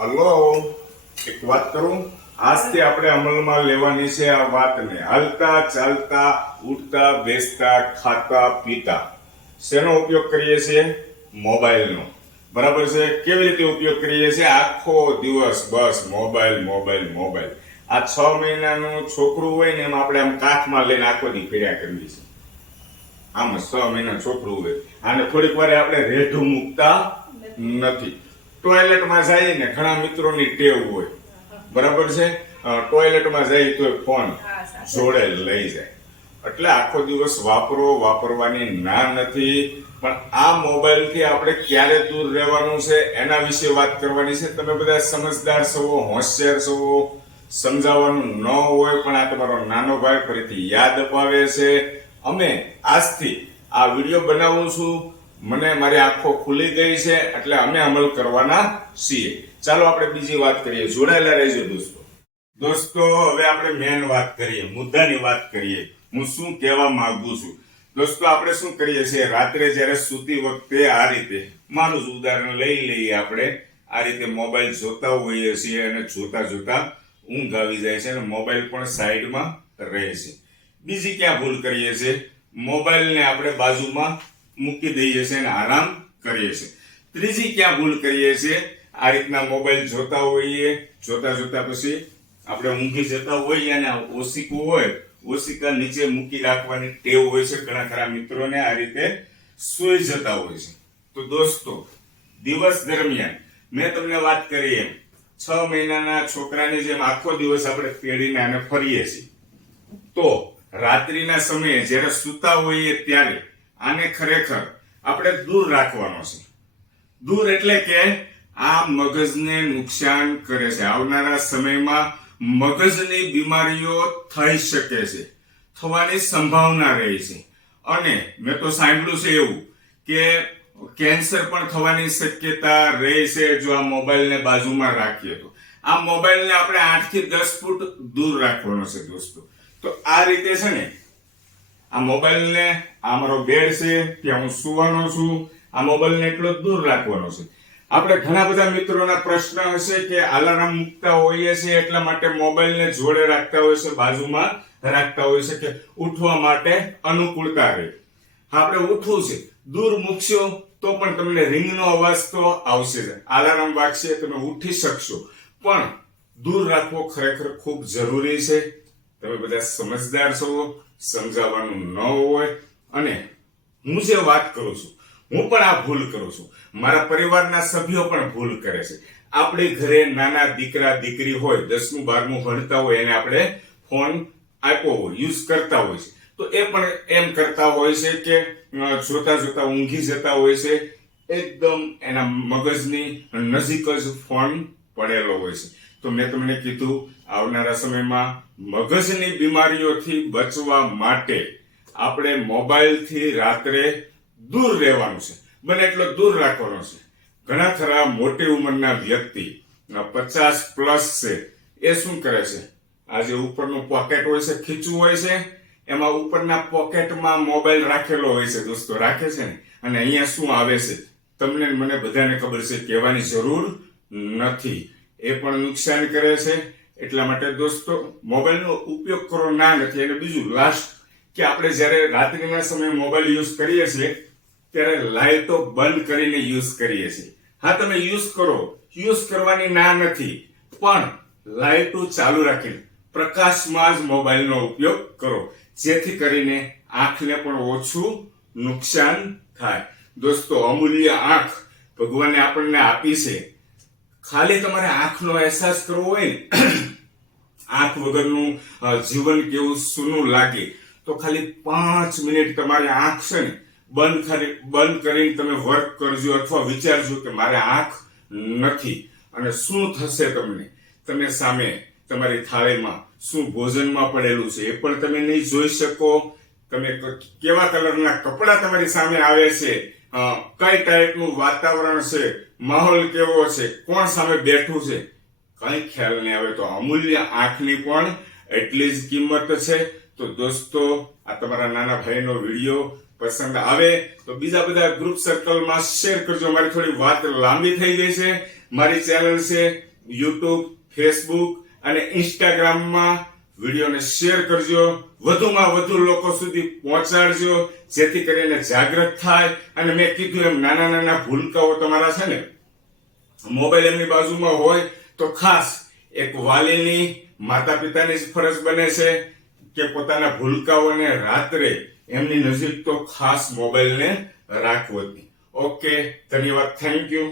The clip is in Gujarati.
હલો. એક વાત કરું? આજથી આપણે અમલમાં લેવાની છે આ વાતને. હાલતા ચાલતા, ઉઠતા, બેસતા, ખાતા, પીતા. શેનો ઉપયોગ કરીએ છીએ? મોબાઈલનો. બરાબર છે? કેવી રીતે ઉપયોગ કરીએ છીએ? આખો દિવસ બસ મોબાઈલ મોબાઈલ મોબાઈલ. આ છ મહિનાનું છોકરું હોય ને એમ આપણે આમ કાખમાં લઈને આખો દી ફેર્યા કરવી છે આમ છ મહિના છોકરું હોય. આને થોડીક વાર આપણે રેઢું મૂકતા નથી. ટોયલેટમાં જઈએ ને ઘણા મિત્રોની ટેવ હોય. બરાબર છે? ટોયલેટમાં જઈએ તો ફોન જોડે લઈ જાય. એટલે આખો દિવસ વાપરો વાપરવાની ના નથી. પણ આ મોબાઈલથી આપણે ક્યારે દૂર રહેવાનું છે એના વિશે વાત કરવાની છે. તમે બધા સમજદાર છો હોશિયાર છો સમજાવવાનું ન હોય પણ આ તમારો નાનો ભાઈ ફરીથી યાદ અપાવે છે. અમે આજથી આ વીડિયો બનાવું છું. મને મારી આંખો ખુલી ગઈ છે, એટલે અમે અમલ કરવાના છીએ. ચાલો આપણે બીજી વાત કરીએ. જોડાયેલા રહેજો દોસ્તો. દોસ્તો, હવે આપણે મેન વાત કરીએ, મુદ્દાની વાત કરીએ. હું શું કહેવા માંગુ છું? દોસ્તો, આપણે શું કરીએ છીએ? રાત્રે જ્યારે સૂતી વખતે આ રીતે, માનું જ ઉદાહરણ લઈ લઈએ આપણે. આ રીતે મોબાઈલ જોતા હોઈએ છીએ અને જોતા જોતા ઊંઘ આવી જાય છે અને મોબાઈલ પણ સાઈડમાં રહે છે. બીજી ક્યાં ભૂલ કરીએ છીએ? મોબાઈલને આપણે બાજુમાં મૂકી દઈએ છીએ અને આરામ કરીએ છીએ. ત્રીજી ક્યાં ભૂલ કરીએ છીએ? આ રીતના મોબાઈલ જોતા હોઈએ, જોતા જોતા પછી આપણે ઊંઘી જતા હોઈએ અને ઓશિકું હોય, ઓશિકા નીચે મૂકી રાખવાની ટેવ હોય છે. ઘણા ખરા મિત્રોને આ રીતે સૂઈ જતા હોય છે. તો દોસ્તો, દિવસ દરમિયાન મેં તમને વાત કરી એમ, છ મહિનાના છોકરાની જેમ આખો દિવસ આપણે પેઢીને આને ફરીએ છીએ. તો રાત્રિના સમયે જ્યારે સૂતા હોઈએ ત્યારે આને ખરેખર આપણે દૂર રાખવાનો છે. દૂર એટલે કે આ મગજને નુકસાન કરે છે. આવનારા સમયમાં મગજની બીમારીઓ થઈ શકે છે. થવાની સંભાવના રહે છે. અને મેં તો સાંભળ્યું છે એવું કે કેન્સર પણ થવાની શક્યતા રહે છે જો આ મોબાઈલને બાજુમાં રાખીએ તો. આ મોબાઈલને આપણે આઠથી દસ ફૂટ દૂર રાખવાનો છે દોસ્તો. તો આ રીતે છે ને આ મોબાઈલને આ મારો બેડ છે, ત્યાં હું સુવાનો છું. આ મોબાઈલને એટલો દૂર રાખવાનો છે. આપણે ઘણા બધા મિત્રોના પ્રશ્ન હશે કે અલાર્મ મૂકતા હોઈએ છીએ એટલા માટે મોબાઈલને જોડે રાખતા હોય છે, બાજુમાં રાખતા હોય છે કે ઉઠવા માટે અનુકૂળતા રહે. આપણે ઉઠવું છે. દૂર મૂકશો તો પણ તમને રિંગનો અવાજ તો આવશે જ. અલાર્મ વાગશે તમે ઉઠી શકશો. પણ દૂર રાખવો ખરેખર ખૂબ જરૂરી છે. તમે બધા સમજદાર છો. સમજાવવાનું ન હોય અને હું જે વાત કરું છું, હું પણ આ ભૂલ કરું છું. મારા પરિવારના સભ્યો પણ ભૂલ કરે છે. આપણે ઘરે નાના દીકરા, દીકરી હોય, દસમું, બારમું ભણતા હોય, એને આપણે ફોન આપ્યો હોય, યુઝ કરતા હોય છે. તો એ પણ એમ કરતા હોય છે કે જોતા જોતા ઊંઘી જતા હોય છે. એકદમ એના મગજની નજીક જ ફોન પડેલો હોય છે. તો મેં તમને કીધું, આવનારા સમયમાં મગજની બીમારીઓથી બચવા માટે આપણે મોબાઈલથી રાત્રે દૂર રહેવાનું છે. બને એટલો દૂર રાખવાનો છે. ઘણા ખરા મોટી ઉંમરના વ્યક્તિ પચાસ પ્લસ છે, એ શું કરે છે? આ જે ઉપરનું પોકેટ હોય છે, ખીચું હોય છે, એમાં ઉપરના પોકેટમાં મોબાઈલ રાખેલો હોય છે, દોસ્તો, રાખે છે ને? અને અહીંયા શું આવે છે? તમને મને બધાને ખબર છે, કહેવાની જરૂર નથી. એ પણ નુકસાન કરે છે. એટલા માટે દોસ્તો, મોબાઈલનો ઉપયોગ કરો ના નથી. અને બીજું લાસ્ટ કે આપણે જ્યારે રાત્રિના સમયે મોબાઈલ યુઝ કરીએ છીએ, ત્યારે લાઇટો બંધ કરીને યુઝ કરીએ છીએ. હા, તમે યુઝ કરો. યુઝ કરવાની ના નથી. પણ લાઇટો ચાલુ રાખીને પ્રકાશમાં જ મોબાઈલનો ઉપયોગ કરો. જેથી કરીને આંખને પણ ઓછું નુકસાન થાય. દોસ્તો, અમૂલ્ય આંખ ભગવાને આપણને આપી છે. ખાલી તમારે આંખનો અહેસાસ કરવો હોય ને, આંખ વગરનું જીવન કેવું સૂનું લાગે, તો ખાલી પાંચ મિનિટ તમારે આંખ છે ને, બંધ કરી, બંધ કરીને તમે વર્ક કરજો અથવા વિચારજો કે મારે આંખ નથી. અને શું થશે તમને? તમે સામે, તમારી થાળીમાં શું ભોજનમાં પડેલું છે એ પણ તમે નહીં જોઈ શકો. તમે કેવા કલરના કપડાં તમારી સામે આવે છે? કઈ ટાઈપનું વાતાવરણ છે? માહોલ કેવો છે? કોણ સામે બેઠું છે? કઈ ખ્યાલ નહીં આવે તો અમૂલ્ય આંખની પણ એટલી જ કિંમત છે. તો દોસ્તો, આ તમારા નાના ભાઈનો વીડિયો પસંદ આવે તો બીજા બધા ગ્રુપ સર્કલમાં શેર કરજો. મારી થોડી વાત લાંબી થઈ ગઈ છે. મારી ચેનલ છે યુટ્યુબ ફેસબુક અને ઇન્સ્ટાગ્રામમાં વિડીયોને શેર કરજો. વધુમાં વધુ લોકો સુધી પહોંચાડજો, જેથી કરીને જાગૃત થાય. અને મેં કીધું એમ, નાના નાના ભૂલકાઓ તમારા છે ને, મોબાઈલ એમની બાજુમાં હોય તો ખાસ એક વાલીની માતા પિતાની જ ફરજ બને છે કે પોતાના ભૂલકાઓને રાત્રે એમની નજીક તો ખાસ મોબાઈલને રાખવો ઓકે, ધન્યવાદ. Thank you